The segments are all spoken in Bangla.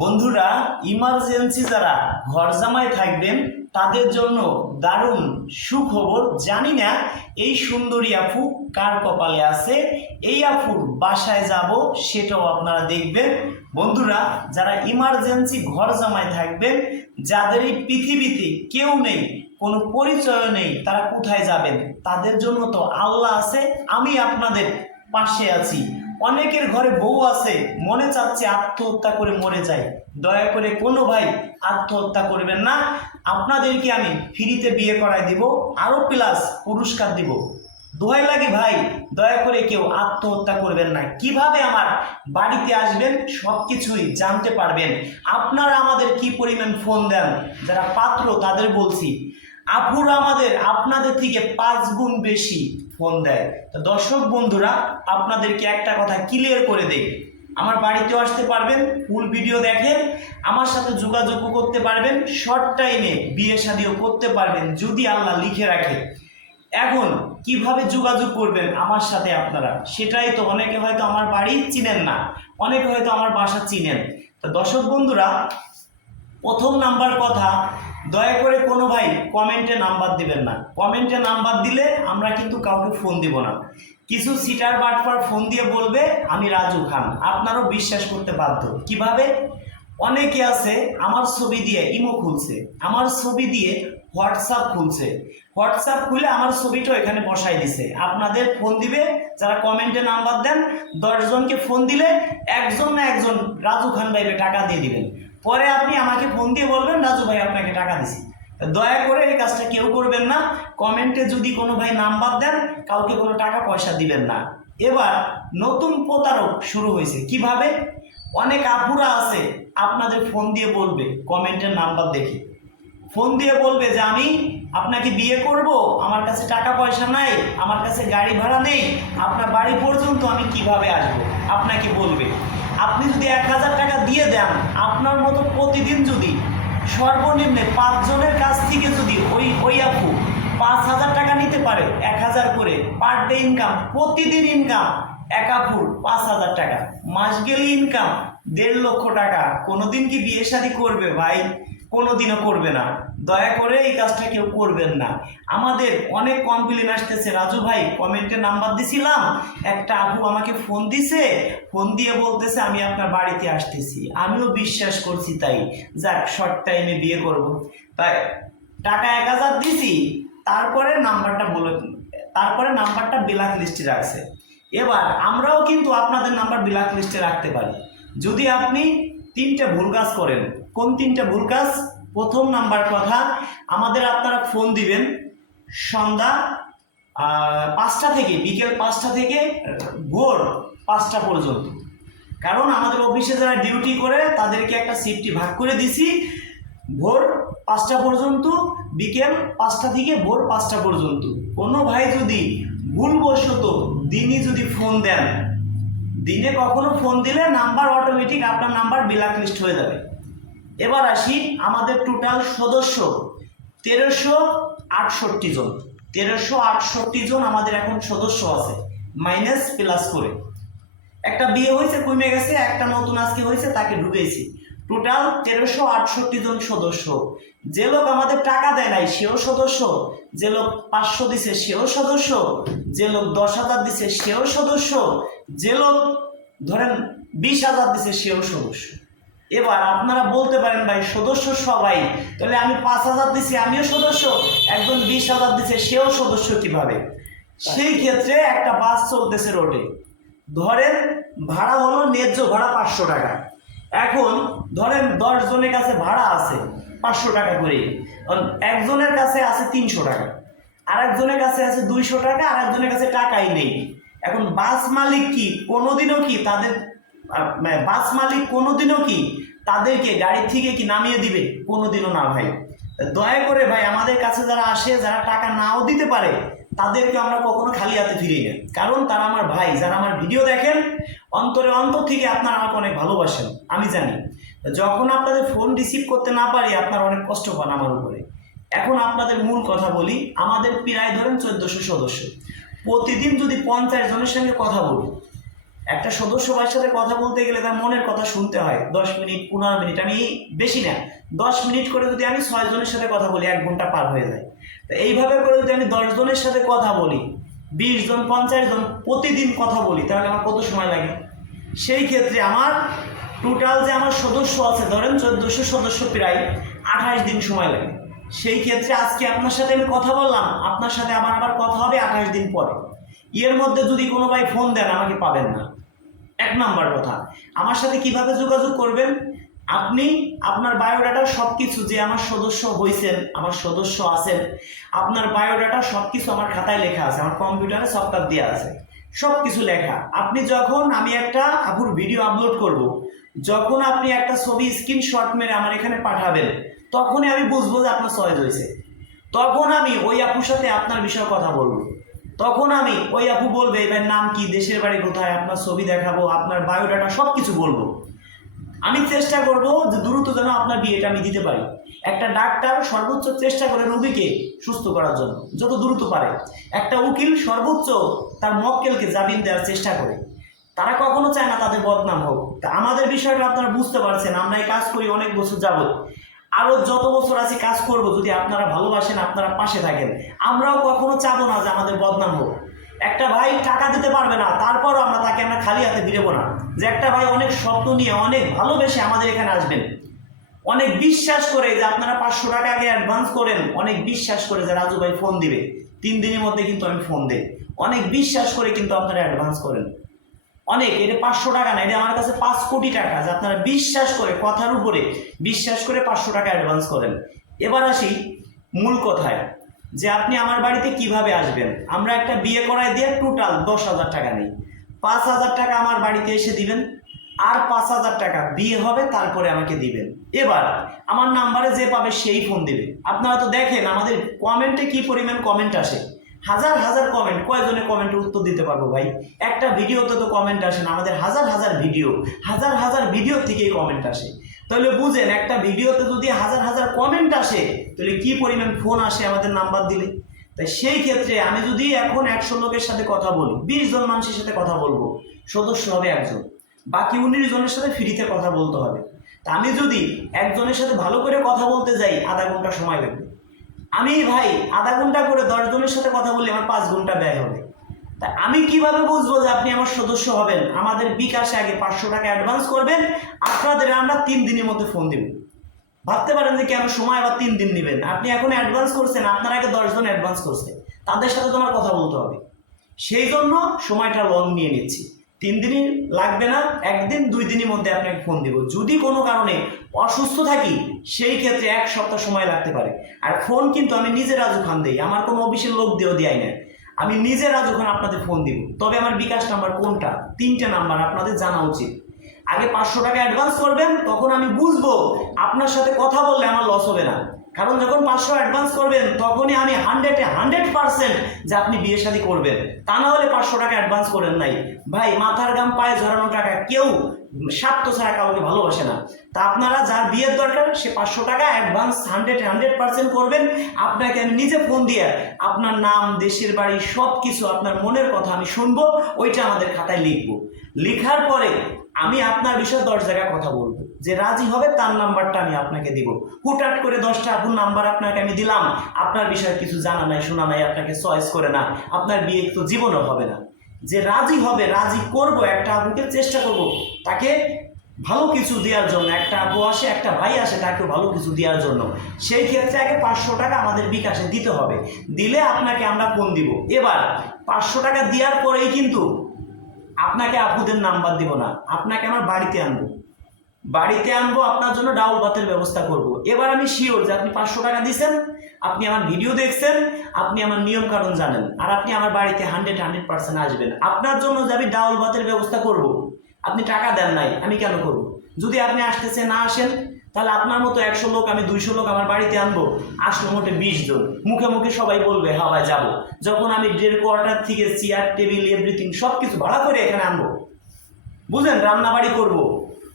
বন্ধুরা ইমার্জেন্সি যারা ঘর জামায় থাকবেন তাদের জন্য দারুণ সুখবর জানি না এই সুন্দরী আফু কার কপালে আছে এই আফুর বাসায় যাব সেটাও আপনারা দেখবেন বন্ধুরা যারা ইমার্জেন্সি ঘর জামায় থাকবেন যাদের এই পৃথিবীতে কেউ নেই কোনো পরিচয় নেই তারা কোথায় যাবেন তাদের জন্য তো আল্লাহ আছে আমি আপনাদের পাশে আছি অনেকের ঘরে বউ আছে মনে চাচ্ছে আত্মহত্যা করে মরে যায় দয়া করে কোনো ভাই আত্মহত্যা করবেন না আপনাদেরকে আমি ফ্রিতে বিয়ে করাই দিব আরও প্লাস পুরস্কার দিব দোহাই লাগে ভাই দয়া করে কেউ আত্মহত্যা করবেন না কিভাবে আমার বাড়িতে আসবেন সব কিছুই জানতে পারবেন আপনারা আমাদের কি পরিমাণ ফোন দেন যারা পাত্র তাদের বলছি আপুরা আমাদের আপনাদের থেকে পাঁচ গুণ বেশি ফোন দেয় তো দর্শক বন্ধুরা আপনাদেরকে একটা কথা ক্লিয়ার করে দেই আমার বাড়িতেও আসতে পারবেন ফুল ভিডিও দেখেন আমার সাথে যোগাযোগও করতে পারবেন শর্ট টাইমে বিয়ে শাদিও করতে পারবেন যদি আল্লাহ লিখে রাখে এখন কিভাবে যোগাযোগ করবেন আমার সাথে আপনারা সেটাই তো অনেকে হয়তো আমার বাড়ি চিনেন না অনেকে হয়তো আমার বাসা চিনেন তো দর্শক বন্ধুরা প্রথম নাম্বার কথা দয়া করে কোনো ভাই কমেন্টে নাম্বার দিবেন না কমেন্টে নাম্বার দিলে আমরা কিন্তু কাউকে ফোন দিব না কিছু সিটার বাটপার ফোন দিয়ে বলবে আমি রাজু খান আপনারও বিশ্বাস করতে বাধ্য কিভাবে অনেকে আছে আমার ছবি দিয়ে ইমো খুলছে আমার ছবি দিয়ে হোয়াটসঅ্যাপ খুলছে হোয়াটসঅ্যাপ খুলে আমার ছবিটা এখানে বসাই দিছে আপনাদের ফোন দিবে যারা কমেন্টে নাম্বার দেন দশজনকে ফোন দিলে একজন না একজন রাজু খান ভাইবে টাকা দিয়ে দিবেন পরে আপনি আমাকে ফোন দিয়ে বলবেন রাজু ভাই আপনাকে টাকা দিছি দয়া করে এই কাজটা কেউ করবেন না কমেন্টে যদি কোনো ভাই নাম্বার দেন কাউকে কোনো টাকা পয়সা দিবেন না এবার নতুন প্রতারক শুরু হয়েছে কিভাবে অনেক আপুরা আছে আপনাদের ফোন দিয়ে বলবে কমেন্টের নাম্বার দেখে ফোন দিয়ে বলবে যে আমি আপনাকে বিয়ে করব আমার কাছে টাকা পয়সা নাই আমার কাছে গাড়ি ভাড়া নেই আপনার বাড়ি পর্যন্ত আমি কিভাবে আসবো আপনাকে বলবে আপনি যদি এক হাজার টাকা দিয়ে দেন আপনার মতো প্রতিদিন যদি সর্বনিম্নে পাঁচজনের কাছ থেকে যদি ওই ওই আপু পাঁচ হাজার টাকা নিতে পারে এক হাজার করে পার ডে ইনকাম প্রতিদিন ইনকাম এক আপুর পাঁচ হাজার টাকা মাস গেলে ইনকাম দেড় লক্ষ টাকা কোনোদিন কি বিয়ে শাদি করবে ভাই কোনোদিনও করবে না দয়া করে এই কাজটা কেউ করবেন না আমাদের অনেক কমপ্লেন আসতেছে রাজু ভাই কমেন্টে নাম্বার দিছিলাম একটা আপু আমাকে ফোন দিছে ফোন দিয়ে বলতেছে আমি আপনার বাড়িতে আসতেছি আমিও বিশ্বাস করছি তাই যাক শর্ট টাইমে বিয়ে করব তাই টাকা এক হাজার দিছি তারপরে নাম্বারটা বলে তারপরে নাম্বারটা ব্ল্যাক লিস্টে রাখছে এবার আমরাও কিন্তু আপনাদের নাম্বার ব্ল্যাক লিস্টে রাখতে পারি যদি আপনি তিনটা ভুল কাজ করেন কোন তিনটা ভুল কাজ প্রথম নাম্বার কথা আমাদের আপনারা ফোন দিবেন সন্ধ্যা পাঁচটা থেকে বিকেল পাঁচটা থেকে ভোর পাঁচটা পর্যন্ত কারণ আমাদের অফিসে যারা ডিউটি করে তাদেরকে একটা সিফটি ভাগ করে দিছি ভোর পাঁচটা পর্যন্ত বিকেল পাঁচটা থেকে ভোর পাঁচটা পর্যন্ত কোনো ভাই যদি ভুলবশত দিনই যদি ফোন দেন দিনে কখনো ফোন দিলে নাম্বার অটোমেটিক আপনার নাম্বার ব্ল্যাক লিস্ট হয়ে যাবে এবার আসি আমাদের টোটাল সদস্য তেরোশো আটষট্টি জন তেরোশো আটষট্টি জন আমাদের এখন সদস্য আছে মাইনাস প্লাস করে একটা বিয়ে হয়েছে কমে গেছে একটা নতুন আজকে হয়েছে তাকে ঢুকেছি টোটাল তেরোশো আটষট্টি জন সদস্য যে লোক আমাদের টাকা দেয় নাই সেও সদস্য যে লোক পাঁচশো দিছে সেও সদস্য যে লোক দশ হাজার দিছে সেও সদস্য যে লোক ধরেন বিশ হাজার দিছে সেও সদস্য এবার আপনারা বলতে পারেন ভাই সদস্য সবাই তাহলে আমি পাঁচ হাজার দিছি আমিও সদস্য একজন বিশ হাজার দিছে সেও সদস্য কিভাবে সেই ক্ষেত্রে একটা বাস চলতেছে রোডে ধরেন ভাড়া হলো ন্যায্য ভাড়া পাঁচশো টাকা এখন ধরেন দশ জনের কাছে ভাড়া আছে পাঁচশো টাকা করে একজনের কাছে আছে তিনশো টাকা আর একজনের কাছে আছে দুইশো টাকা আর একজনের কাছে টাকাই নেই এখন বাস মালিক কি কোনোদিনও কি তাদের মানে বাস মালিক কোনোদিনও কি তাদেরকে গাড়ি থেকে কি নামিয়ে দিবে কোনোদিনও না ভাই দয়া করে ভাই আমাদের কাছে যারা আসে যারা টাকা নাও দিতে পারে তাদেরকে আমরা কখনো খালি হাতে ফিরে যাই কারণ তারা আমার ভাই যারা আমার ভিডিও দেখেন অন্তরে অন্তর থেকে আপনারা আমাকে অনেক ভালোবাসেন আমি জানি যখন আপনাদের ফোন রিসিভ করতে না পারি আপনার অনেক কষ্ট পান আমার উপরে এখন আপনাদের মূল কথা বলি আমাদের প্রায় ধরেন চোদ্দশো সদস্য প্রতিদিন যদি পঞ্চাশ জনের সঙ্গে কথা বলি একটা সদস্য ভাইয়ের সাথে কথা বলতে গেলে তার মনের কথা শুনতে হয় দশ মিনিট পনেরো মিনিট আমি বেশি না দশ মিনিট করে যদি আমি ছয় জনের সাথে কথা বলি এক ঘন্টা পার হয়ে যায় তো এইভাবে করে যদি আমি দশ জনের সাথে কথা বলি বিশ জন পঞ্চাশ জন প্রতিদিন কথা বলি তাহলে আমার কত সময় লাগে সেই ক্ষেত্রে আমার টোটাল যে আমার সদস্য আছে ধরেন চোদ্দশো সদস্য প্রায় আঠাশ দিন সময় লাগে সেই ক্ষেত্রে আজকে আপনার সাথে আমি কথা বললাম আপনার সাথে আমার আবার কথা হবে আঠাশ দিন পরে এর মধ্যে যদি কোনো ভাই ফোন দেন আমাকে পাবেন না এক নাম্বার কথা আমার সাথে কিভাবে যোগাযোগ করবেন আপনি আপনার বায়োডাটা সব কিছু যে আমার সদস্য হয়েছেন আমার সদস্য আছেন আপনার বায়োডাটা সব কিছু আমার খাতায় লেখা আছে আমার কম্পিউটারে সফটওয়্যার দেওয়া আছে সব কিছু লেখা আপনি যখন আমি একটা আপুর ভিডিও আপলোড করব যখন আপনি একটা ছবি স্ক্রিনশট মেরে আমার এখানে পাঠাবেন তখনই আমি বুঝবো যে আপনার চয়েস হয়েছে তখন আমি ওই আপুর সাথে আপনার বিষয়ে কথা বলবো তখন আমি ওই আপু বলবে এবার নাম কি দেশের বাড়ি কোথায় আপনার ছবি দেখাবো আপনার বায়োডাটা সব কিছু বলবো আমি চেষ্টা করব যে দ্রুত যেন আপনার বিয়েটা আমি দিতে পারি একটা ডাক্তার সর্বোচ্চ চেষ্টা করে রোগীকে সুস্থ করার জন্য যত দ্রুত পারে একটা উকিল সর্বোচ্চ তার মক্কেলকে জামিন দেওয়ার চেষ্টা করে তারা কখনো চায় না তাদের বদনাম হোক তা আমাদের বিষয়টা আপনারা বুঝতে পারছেন আমরা এই কাজ করি অনেক বছর যাবৎ আরও যত বছর আছি কাজ করব যদি আপনারা ভালোবাসেন আপনারা পাশে থাকেন আমরাও কখনো চাবো না যে আমাদের বদনাম হোক একটা ভাই টাকা দিতে পারবে না তারপরও আমরা তাকে আমরা খালি হাতে দিলেব না যে একটা ভাই অনেক স্বপ্ন নিয়ে অনেক ভালোবেসে আমাদের এখানে আসবেন অনেক বিশ্বাস করে যে আপনারা পাঁচশো টাকা আগে অ্যাডভান্স করেন অনেক বিশ্বাস করে যে রাজু ভাই ফোন দিবে তিন দিনের মধ্যে কিন্তু আমি ফোন দেই অনেক বিশ্বাস করে কিন্তু আপনারা অ্যাডভান্স করেন অনেক এটা পাঁচশো টাকা না এটা আমার কাছে পাঁচ কোটি টাকা আছে আপনারা বিশ্বাস করে কথার উপরে বিশ্বাস করে পাঁচশো টাকা অ্যাডভান্স করেন এবার আসি মূল কথায় যে আপনি আমার বাড়িতে কিভাবে আসবেন আমরা একটা বিয়ে করায় দিয়ে টোটাল দশ হাজার টাকা নেই পাঁচ হাজার টাকা আমার বাড়িতে এসে দিবেন আর পাঁচ হাজার টাকা বিয়ে হবে তারপরে আমাকে দিবেন এবার আমার নাম্বারে যে পাবে সেই ফোন দেবে আপনারা তো দেখেন আমাদের কমেন্টে কি পরিমাণ কমেন্ট আসে হাজার হাজার কমেন্ট কয়জনে কমেন্টের উত্তর দিতে পারবো ভাই একটা ভিডিওতে তো কমেন্ট আসে না আমাদের হাজার হাজার ভিডিও হাজার হাজার ভিডিও থেকেই কমেন্ট আসে তাহলে বুঝেন একটা ভিডিওতে যদি হাজার হাজার কমেন্ট আসে তাহলে কি পরিমাণ ফোন আসে আমাদের নাম্বার দিলে তাই সেই ক্ষেত্রে আমি যদি এখন একশো লোকের সাথে কথা বলি বিশ জন মানুষের সাথে কথা বলবো সদস্য হবে একজন বাকি উনিশ জনের সাথে ফ্রিতে কথা বলতে হবে তা আমি যদি একজনের সাথে ভালো করে কথা বলতে যাই আধা ঘন্টা সময় লাগবে আমি ভাই আধা ঘন্টা করে দশজনের সাথে কথা বললে আমার পাঁচ ঘন্টা ব্যয় হবে তা আমি কিভাবে বুঝবো যে আপনি আমার সদস্য হবেন আমাদের বিকাশে আগে পাঁচশো টাকা অ্যাডভান্স করবেন আপনাদের আমরা তিন দিনের মধ্যে ফোন দেব ভাবতে পারেন যে কেন সময় আবার তিন দিন নেবেন আপনি এখন অ্যাডভান্স করছেন আপনার আগে দশজন অ্যাডভান্স করছে তাদের সাথে তোমার কথা বলতে হবে সেই জন্য সময়টা লং নিয়ে নিচ্ছি তিন দিনই লাগবে না একদিন দুই দিনের মধ্যে আপনাকে ফোন দিব যদি কোনো কারণে অসুস্থ থাকি সেই ক্ষেত্রে এক সপ্তাহ সময় লাগতে পারে আর ফোন কিন্তু আমি নিজে রাজু খান দিই আমার কোনো অফিসের লোক দিয়েও দেয় না আমি নিজে রাজু খান আপনাদের ফোন দিব তবে আমার বিকাশ নাম্বার কোনটা তিনটা নাম্বার আপনাদের জানা উচিত আগে পাঁচশো টাকা অ্যাডভান্স করবেন তখন আমি বুঝবো আপনার সাথে কথা বললে আমার লস হবে না কারণ যখন পাঁচশো অ্যাডভান্স করবেন তখনই আমি হান্ড্রেডে হান্ড্রেড পার্সেন্ট যে আপনি বিয়ে শাদী করবেন তা না হলে পাঁচশো টাকা অ্যাডভান্স করেন নাই ভাই মাথার গাম পায়ে ঝরানো টাকা কেউ স্বার্থ ছাড়া কাউকে ভালোবাসে না তা আপনারা যার বিয়ের দরকার সে পাঁচশো টাকা অ্যাডভান্স হান্ড্রেড হান্ড্রেড পার্সেন্ট করবেন আপনাকে আমি নিজে ফোন দিয়ে আপনার নাম দেশের বাড়ি সব কিছু আপনার মনের কথা আমি শুনবো ওইটা আমাদের খাতায় লিখবো লেখার পরে আমি আপনার বিষয়ে দশ জায়গায় কথা বলবো যে রাজি হবে তার নাম্বারটা আমি আপনাকে দিব হুটাট করে দশটা আপুর নাম্বার আপনাকে আমি দিলাম আপনার বিষয়ে কিছু জানা নাই শোনা নাই আপনাকে চয়েস করে না আপনার বিয়ে তো জীবনও হবে না যে রাজি হবে রাজি করব একটা আপুকে চেষ্টা করব তাকে ভালো কিছু দেওয়ার জন্য একটা আপু আসে একটা ভাই আসে তাকে ভালো কিছু দেওয়ার জন্য সেই ক্ষেত্রে আগে পাঁচশো টাকা আমাদের বিকাশে দিতে হবে দিলে আপনাকে আমরা ফোন দিব এবার পাঁচশো টাকা দেওয়ার পরেই কিন্তু আপনাকে আপুদের নাম্বার দিব না আপনাকে আমার বাড়িতে আনবো বাড়িতে আনবো আপনার জন্য ডাউল ভাতের ব্যবস্থা করব। এবার আমি শিওর যে আপনি পাঁচশো টাকা দিচ্ছেন আপনি আমার ভিডিও দেখছেন আপনি আমার নিয়ম কারণ জানেন আর আপনি আমার বাড়িতে হান্ড্রেড হান্ড্রেড পার্সেন্ট আসবেন আপনার জন্য যে আমি ডাউল ভাতের ব্যবস্থা করব। আপনি টাকা দেন নাই আমি কেন করব। যদি আপনি আসতেছে না আসেন তাহলে আপনার মতো একশো লোক আমি দুইশো লোক আমার বাড়িতে আনবো আসলো মোটে বিশ জন মুখে মুখে সবাই বলবে হাওয়ায় হ্যাঁ যাব যখন আমি ডেড় কোয়ার্টার থেকে চেয়ার টেবিল এভরিথিং সব কিছু ভাড়া করে এখানে আনবো বুঝলেন রান্নাবাড়ি করবো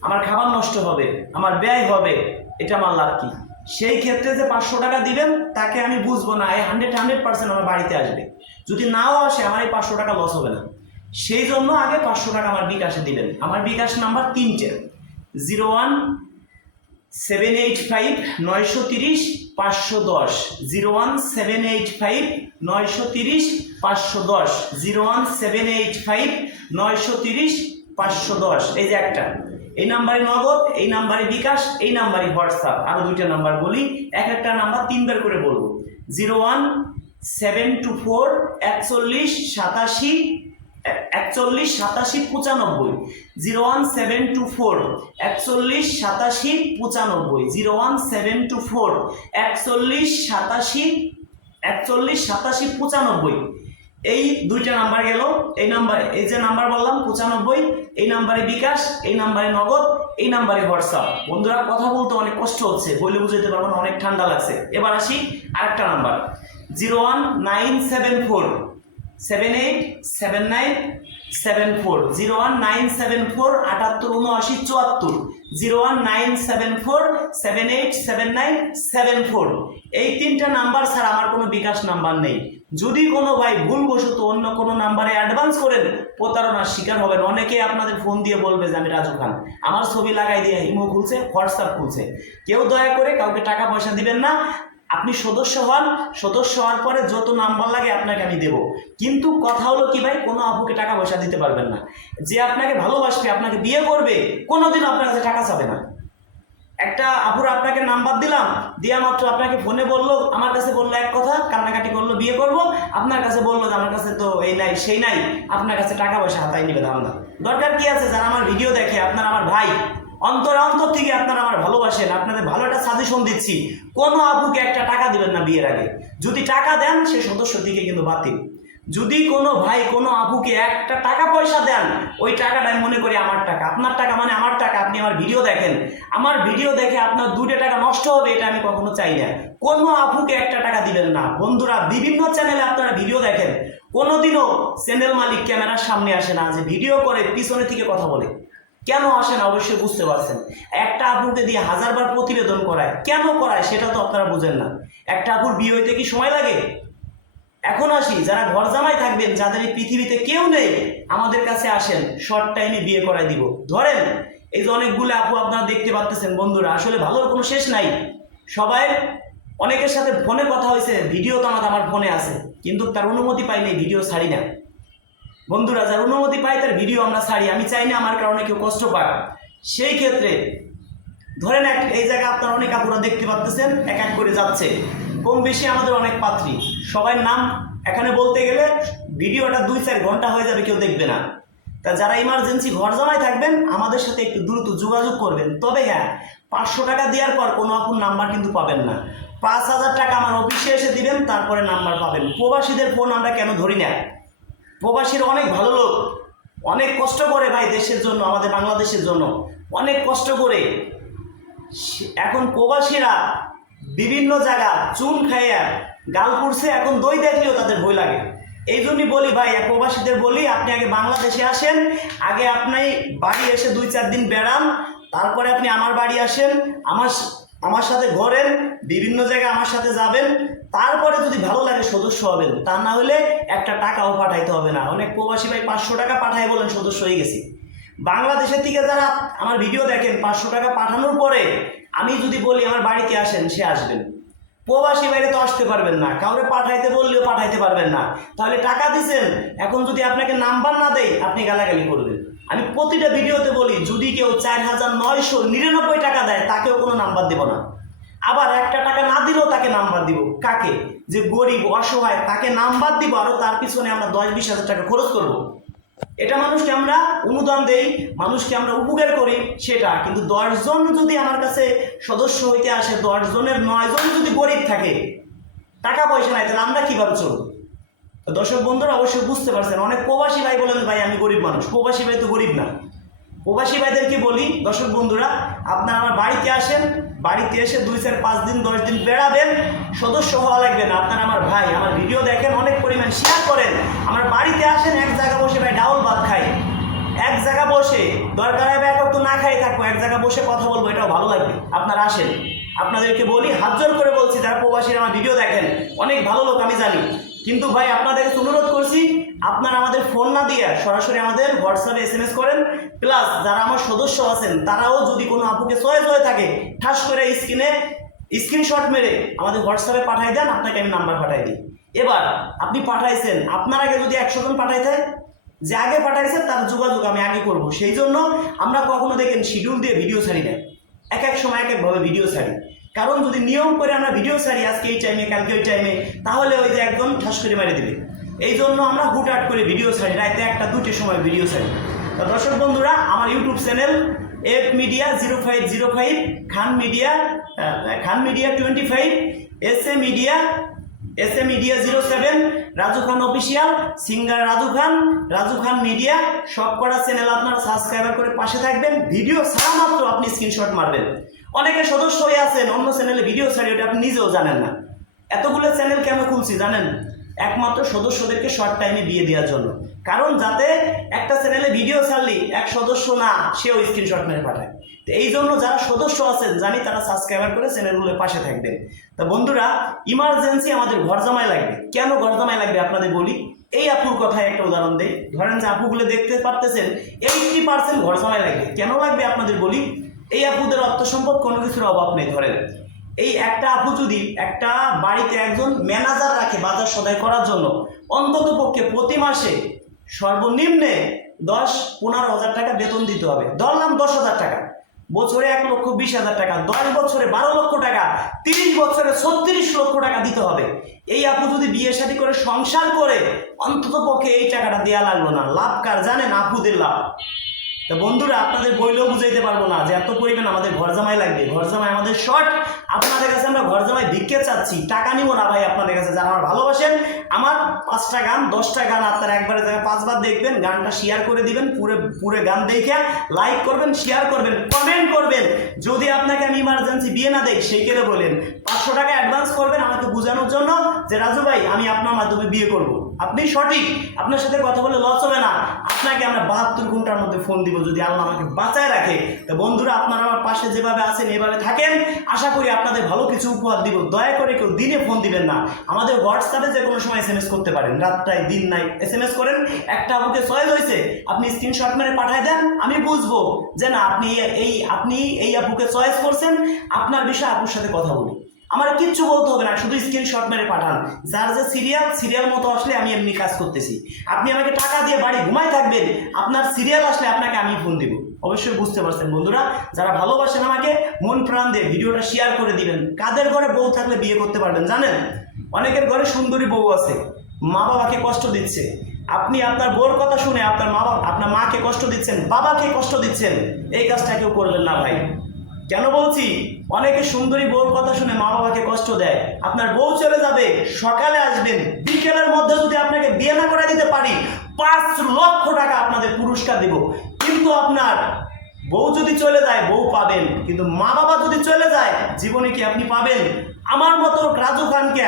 আমার খাবার নষ্ট হবে আমার ব্যয় হবে এটা আমার লাভ কি সেই ক্ষেত্রে যে পাঁচশো টাকা দিবেন তাকে আমি বুঝবো না এই হান্ড্রেড হান্ড্রেড পার্সেন্ট আমার বাড়িতে আসবে যদি নাও আসে আমার এই পাঁচশো টাকা লস হবে না সেই জন্য আগে পাঁচশো টাকা আমার বিকাশে দিবেন আমার বিকাশ নাম্বার তিনটে zero one seven eight five নয়শো তিরিশ পাঁচশো দশ zero one seven eight five নয়শো তিরিশ পাঁচশো দশ zero one seven eight five নয়শো তিরিশ পাঁচশো দশ এই যে একটা এই নাম্বারে নগদ এই নাম্বারে বিকাশ এই নাম্বারে হোয়াটসঅ্যাপ আরও দুইটা নাম্বার বলি এক একটা নাম্বার তিনবার করে বলবো zero one seven two four একচল্লিশ সাতাশি একচল্লিশ সাতাশি পঁচানব্বই zero one seven two four একচল্লিশ সাতাশি পঁচানব্বই zero one seven two four একচল্লিশ সাতাশি একচল্লিশ সাতাশি পঁচানব্বই এই দুইটা নাম্বার গেল এই নাম্বারে এই যে নাম্বার বললাম পঁচানব্বই এই নাম্বারে বিকাশ এই নাম্বারে নগদ এই নাম্বারে হোয়াটসঅ্যাপ বন্ধুরা কথা বলতে অনেক কষ্ট হচ্ছে বলে বুঝাতে পারবো না অনেক ঠান্ডা লাগছে এবার আসি আরেকটা number zero one nine seven four seven eight seven nine seven four zero one nine seven four আটাত্তর উনআশি চুয়াত্তর zero one nine seven four seven eight seven nine seven four এই তিনটা নাম্বার স্যার আমার কোনো বিকাশ নাম্বার নেই যদি কোনো ভাই ভুলবশত অন্য কোনো নাম্বারে অ্যাডভান্স করেন প্রতারণার শিকার হবেন অনেকে আপনাদের ফোন দিয়ে বলবে যে আমি রাজু খান আমার ছবি লাগাই দিয়ে ইমো খুলছে হোয়াটসঅ্যাপ খুলছে কেউ দয়া করে কাউকে টাকা পয়সা দিবেন না আপনি সদস্য হন সদস্য হওয়ার পরে যত নাম্বার লাগে আপনাকে আমি দেব কিন্তু কথা হলো কি ভাই কোনো আপুকে টাকা পয়সা দিতে পারবেন না যে আপনাকে ভালোবাসবে আপনাকে বিয়ে করবে কোনোদিন আপনার কাছে টাকা চাবে না একটা আপুর আপনাকে নাম্বার দিলাম দিয়া মাত্র আপনাকে ফোনে বললো আমার কাছে বললো এক কথা কান্নাকাটি করলো বিয়ে করব আপনার কাছে বললো যে আমার কাছে তো এই নাই সেই নাই আপনার কাছে টাকা পয়সা হাতায় নিবে ধান্দা দরকার কি আছে যারা আমার ভিডিও দেখে আপনার আমার ভাই অন্তর অন্তর থেকে আপনারা আমার ভালোবাসেন আপনাদের ভালো একটা সাজেশন দিচ্ছি কোনো আপুকে একটা টাকা দিবেন না বিয়ের আগে যদি টাকা দেন সে সদস্য দিকে কিন্তু বাতিল যদি কোনো ভাই কোনো আপুকে একটা টাকা পয়সা দেন ওই টাকাটা আমি মনে করি আমার টাকা আপনার টাকা মানে আমার টাকা আপনি আমার ভিডিও দেখেন আমার ভিডিও দেখে আপনার দুটো টাকা নষ্ট হবে এটা আমি কখনো চাই না কোনো আপুকে একটা টাকা দিবেন না বন্ধুরা বিভিন্ন চ্যানেলে আপনারা ভিডিও দেখেন কোনোদিনও চ্যানেল মালিক ক্যামেরার সামনে আসে না যে ভিডিও করে পিছনে থেকে কথা বলে কেন আসে না অবশ্যই বুঝতে পারছেন একটা আপুকে দিয়ে হাজারবার প্রতিবেদন করায় কেন করায় সেটা তো আপনারা বুঝেন না একটা আপুর বিয়ে হইতে কি সময় লাগে এখন আসি যারা ঘর জামাই থাকবেন যাদের এই পৃথিবীতে কেউ নেই আমাদের কাছে আসেন শর্ট টাইমে বিয়ে করাই দিব ধরেন এই যে অনেকগুলো আপু আপনারা দেখতে পাচ্ছেন বন্ধুরা আসলে ভালোর কোনো শেষ নাই সবাই অনেকের সাথে ফোনে কথা হয়েছে ভিডিও তো আমার আমার ফোনে আছে কিন্তু তার অনুমতি পাইলে ভিডিও ছাড়ি না বন্ধুরা যার অনুমতি পাই তার ভিডিও আমরা ছাড়ি আমি চাই না আমার কারণে কেউ কষ্ট পাক সেই ক্ষেত্রে ধরেন এক এই জায়গায় আপনারা অনেক আপুরা দেখতে পাচ্ছেন এক এক করে যাচ্ছে কম বেশি আমাদের অনেক পাত্রী সবার নাম এখানে বলতে গেলে ভিডিওটা দুই চার ঘন্টা হয়ে যাবে কেউ দেখবে না তা যারা ইমার্জেন্সি ঘর জামায় থাকবেন আমাদের সাথে একটু দ্রুত যোগাযোগ করবেন তবে হ্যাঁ পাঁচশো টাকা দেওয়ার পর কোনো আপন নাম্বার কিন্তু পাবেন না পাঁচ হাজার টাকা আমার অফিসে এসে দিবেন তারপরে নাম্বার পাবেন প্রবাসীদের ফোন আমরা কেন ধরি না প্রবাসীর অনেক ভালো লোক অনেক কষ্ট করে ভাই দেশের জন্য আমাদের বাংলাদেশের জন্য অনেক কষ্ট করে এখন প্রবাসীরা বিভিন্ন জায়গা চুন খাইয়া গাল পড়ছে এখন দই দেখলেও তাদের ভয় লাগে এই জন্যই বলি ভাই প্রবাসীদের বলি আপনি আগে বাংলাদেশে আসেন আগে আপনি বাড়ি এসে দুই চার দিন বেড়ান তারপরে আপনি আমার বাড়ি আসেন আমার আমার সাথে ঘোরেন বিভিন্ন জায়গায় আমার সাথে যাবেন তারপরে যদি ভালো লাগে সদস্য হবেন তা না হলে একটা টাকাও পাঠাইতে হবে না অনেক প্রবাসী ভাই পাঁচশো টাকা পাঠায় বলেন সদস্য হয়ে গেছি বাংলাদেশের থেকে যারা আমার ভিডিও দেখেন পাঁচশো টাকা পাঠানোর পরে আমি যদি বলি আমার বাড়িতে আসেন সে আসবেন প্রবাসী বাইরে তো আসতে পারবেন না কাউরে পাঠাইতে বললেও পাঠাইতে পারবেন না তাহলে টাকা দিচ্ছেন এখন যদি আপনাকে নাম্বার না দেয় আপনি গালাগালি করবেন আমি প্রতিটা ভিডিওতে বলি যদি কেউ চার হাজার নয়শো নিরানব্বই টাকা দেয় তাকেও কোনো নাম্বার দেব না আবার একটা টাকা না দিলেও তাকে নাম্বার দিব কাকে যে গরিব অসহায় তাকে নাম্বার দিব আরও তার পিছনে আমরা দশ বিশ হাজার টাকা খরচ করবো এটা মানুষকে আমরা অনুদান দেই মানুষকে আমরা উপকার করি সেটা কিন্তু দশজন যদি আমার কাছে সদস্য হইতে আসে দশজনের নয়জন যদি গরিব থাকে টাকা পয়সা নাই তাহলে আমরা কীভাবে চলব দর্শক বন্ধুরা অবশ্যই বুঝতে পারছেন অনেক প্রবাসী ভাই বলেন ভাই আমি গরিব মানুষ প্রবাসী ভাই তো গরিব না প্রবাসী ভাইদেরকে বলি দর্শক বন্ধুরা আপনারা আমার বাড়িতে আসেন বাড়িতে এসে দুই চার পাঁচ দিন দশ দিন বেড়াবেন সদস্য হওয়া লাগবে না আপনারা আমার ভাই আমার ভিডিও দেখেন অনেক পরিমাণ শেয়ার করেন আমার বাড়িতে আসেন এক জায়গা বসে ভাই ডাউল ভাত খাই এক জায়গা বসে দরকার হবে এক তো না খাই থাকবো এক জায়গা বসে কথা বলবো এটাও ভালো লাগবে আপনারা আসেন আপনাদেরকে বলি হাত জোর করে বলছি তারা প্রবাসীরা আমার ভিডিও দেখেন অনেক ভালো লোক আমি জানি কিন্তু ভাই আপনাদেরকে অনুরোধ করছি আপনারা আমাদের ফোন না দিয়ে সরাসরি আমাদের হোয়াটসঅ্যাপে এস এম এস করেন প্লাস যারা আমার সদস্য আছেন তারাও যদি কোনো আপুকে সয়ে হয়ে থাকে ঠাস করে স্ক্রিনে স্ক্রিনশট মেরে আমাদের হোয়াটসঅ্যাপে পাঠাই দেন আপনাকে আমি নাম্বার পাঠাই দিই এবার আপনি পাঠাইছেন আপনার আগে যদি একশো জন পাঠাইতে যে আগে পাঠাইছেন তার যোগাযোগ আমি আগে করব সেই জন্য আমরা কখনো দেখেন শিডিউল দিয়ে ভিডিও ছাড়ি না এক এক সময় এক একভাবে ভিডিও ছাড়ি কারণ যদি নিয়ম করে আমরা ভিডিও ছাড়ি আজকে এই টাইমে কালকে ওই টাইমে তাহলে ওই যে একদম ঠাস করে মারে দেবে এই জন্য আমরা হুটহাট করে ভিডিও ছাড়ি রাইতে একটা দুটির সময় ভিডিও ছাড়ি তো দর্শক বন্ধুরা আমার YouTube channel F media zero five zero five Khan media Khan media twenty five S A media S A media zero seven Raju Khan official singer Raju Khan Raju Khan media সব করা চ্যানেল আপনারা সাবস্ক্রাইবার করে পাশে থাকবেন ভিডিও ছাড়া মাত্র আপনি স্ক্রিনশট মারবেন অনেকে সদস্য হয়ে আছেন অন্য চ্যানেলে ভিডিও ছাড়ি ওটা আপনি নিজেও জানেন না এতগুলো চ্যানেল কেন খুলছি জানেন একমাত্র সদস্যদেরকে শর্ট টাইমে বিয়ে দেওয়ার জন্য কারণ যাতে একটা চ্যানেলে ভিডিও ছাড়লি এক সদস্য না সেও স্ক্রিনশট মেরে পাঠায় তো এই জন্য যারা সদস্য আছেন জানি তারা সাবস্ক্রাইবার করে চ্যানেলগুলোর পাশে থাকবেন তা বন্ধুরা ইমার্জেন্সি আমাদের ঘর লাগবে কেন ঘর লাগবে আপনাদের বলি এই আপুর কথায় একটা উদাহরণ দেই ধরেন যে আপুগুলো দেখতে পারতেছেন এইটি পার্সেন্ট ঘর জামায় লাগবে কেন লাগবে আপনাদের বলি এই আপুদের অর্থ সম্পদ কোনো কিছুর অভাব নেই ধরেন এই একটা আপু যদি একটা বাড়িতে একজন ম্যানেজার রাখে বাজার সদায় করার জন্য অন্তত পক্ষে প্রতি মাসে সর্বনিম্নে দশ পনেরো হাজার টাকা বেতন দিতে হবে ধরলাম দশ হাজার টাকা বছরে এক লক্ষ বিশ হাজার টাকা দশ বছরে বারো লক্ষ টাকা তিরিশ বছরে ছত্রিশ লক্ষ টাকা দিতে হবে এই আপু যদি বিয়ে শাদী করে সংসার করে অন্তত পক্ষে এই টাকাটা দেয়া লাগলো না লাভ কার জানেন আপুদের লাভ তা বন্ধুরা আপনাদের বইলেও বুঝাইতে পারবো না যে এত পরিমাণ আমাদের ঘর জামাই লাগবে ঘর জামাই আমাদের শর্ট আপনাদের কাছে আমরা ঘর জামাই ভিক্ষে চাচ্ছি টাকা নিব না ভাই আপনাদের কাছে যারা আমার ভালোবাসেন আমার পাঁচটা গান দশটা গান আপনারা একবারে যারা পাঁচবার দেখবেন গানটা শেয়ার করে দিবেন পুরে পুরে গান দেখে লাইক করবেন শেয়ার করবেন কমেন্ট করবেন যদি আপনাকে আমি ইমার্জেন্সি বিয়ে না দেখ সেই কেড়ে বলেন পাঁচশো টাকা অ্যাডভান্স করবেন আমাকে বোঝানোর জন্য যে রাজু ভাই আমি আপনার মাধ্যমে বিয়ে করবো আপনি সঠিক আপনার সাথে কথা বলে লস হবে না আপনাকে আমরা বাহাত্তর ঘন্টার মধ্যে ফোন দিব যদি আল্লাহ আমাকে বাঁচায় রাখে তো বন্ধুরা আপনারা আমার পাশে যেভাবে আছেন এভাবে থাকেন আশা করি আপনাদের ভালো কিছু উপহার দিব দয়া করে কেউ দিনে ফোন দিবেন না আমাদের হোয়াটসঅ্যাপে যে কোনো সময় এস এম এস করতে পারেন রাতটায় দিন নাই এস এম এস করেন একটা আমাকে চয়েস হয়েছে আপনি স্ক্রিনশট মেরে পাঠায় দেন আমি বুঝবো যে না আপনি এই আপনি এই আপুকে চয়েস করছেন আপনার বিষয়ে আপুর সাথে কথা বলি আমার কিচ্ছু বলতে হবে না শুধু স্ক্রিনশট মেরে পাঠান যার যে সিরিয়াল সিরিয়াল মতো আসলে আমি এমনি কাজ করতেছি আপনি আমাকে টাকা দিয়ে বাড়ি ঘুমাই থাকবেন আপনার সিরিয়াল আসলে আপনাকে আমি ফোন দেবো অবশ্যই বুঝতে পারছেন বন্ধুরা যারা ভালোবাসেন আমাকে মন প্রাণ দিয়ে ভিডিওটা শেয়ার করে দিবেন কাদের ঘরে বউ থাকলে বিয়ে করতে পারবেন জানেন অনেকের ঘরে সুন্দরী বউ আছে মা বাবাকে কষ্ট দিচ্ছে আপনি আপনার বোর কথা শুনে আপনার মা বাবা আপনার মাকে কষ্ট দিচ্ছেন বাবাকে কষ্ট দিচ্ছেন এই কাজটা কেউ করলেন না ভাই কেন বলছি অনেকে সুন্দরী বউর কথা শুনে মা বাবাকে কষ্ট দেয় আপনার বউ চলে যাবে সকালে আসবেন বিকেলের মধ্যে যদি আপনাকে বিয়ে না করে দিতে পারি পাঁচ লক্ষ টাকা আপনাদের পুরস্কার দেব কিন্তু আপনার বউ যদি চলে যায় বউ পাবেন কিন্তু মা বাবা যদি চলে যায় জীবনে কি আপনি পাবেন আমার মতো রাজু খানকে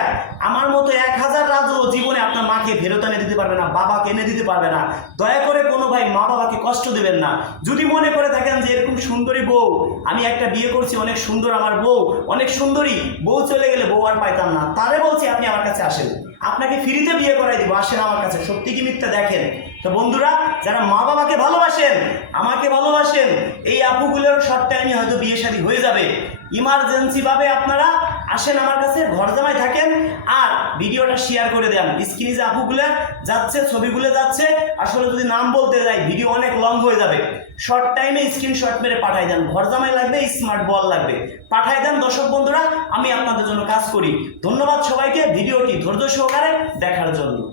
আমার মতো এক হাজার রাজু জীবনে আপনার মাকে ফেরত এনে দিতে পারবে না বাবাকে এনে দিতে পারবে না দয়া করে কোনো ভাই মা বাবাকে কষ্ট দেবেন না যদি মনে করে থাকেন যে এরকম সুন্দরী বউ আমি একটা বিয়ে করছি অনেক সুন্দর আমার বউ অনেক সুন্দরী বউ চলে গেলে বউ আর পাইতাম না তারে বলছি আপনি আমার কাছে আসেন আপনাকে ফ্রিতে বিয়ে করাই দিব আসেন আমার কাছে সত্যি কি মিথ্যা দেখেন তো বন্ধুরা যারা মা বাবাকে ভালোবাসেন আমাকে ভালোবাসেন এই আপুগুলোর শর্ট টাইমে হয়তো বিয়ে শাদী হয়ে যাবে ইমার্জেন্সিভাবে আপনারা আসেন আমার কাছে ঘর জামাই থাকেন আর ভিডিওটা শেয়ার করে দেন স্ক্রিনে যে আপুগুলো যাচ্ছে ছবিগুলো যাচ্ছে আসলে যদি নাম বলতে যাই ভিডিও অনেক লং হয়ে যাবে শর্ট টাইমে স্ক্রিনশট মেরে পাঠাই দেন ঘর জামাই লাগবে স্মার্ট বল লাগবে পাঠাই দেন দর্শক বন্ধুরা আমি আপনাদের জন্য কাজ করি ধন্যবাদ সবাইকে ভিডিওটি ধৈর্য সহকারে দেখার জন্য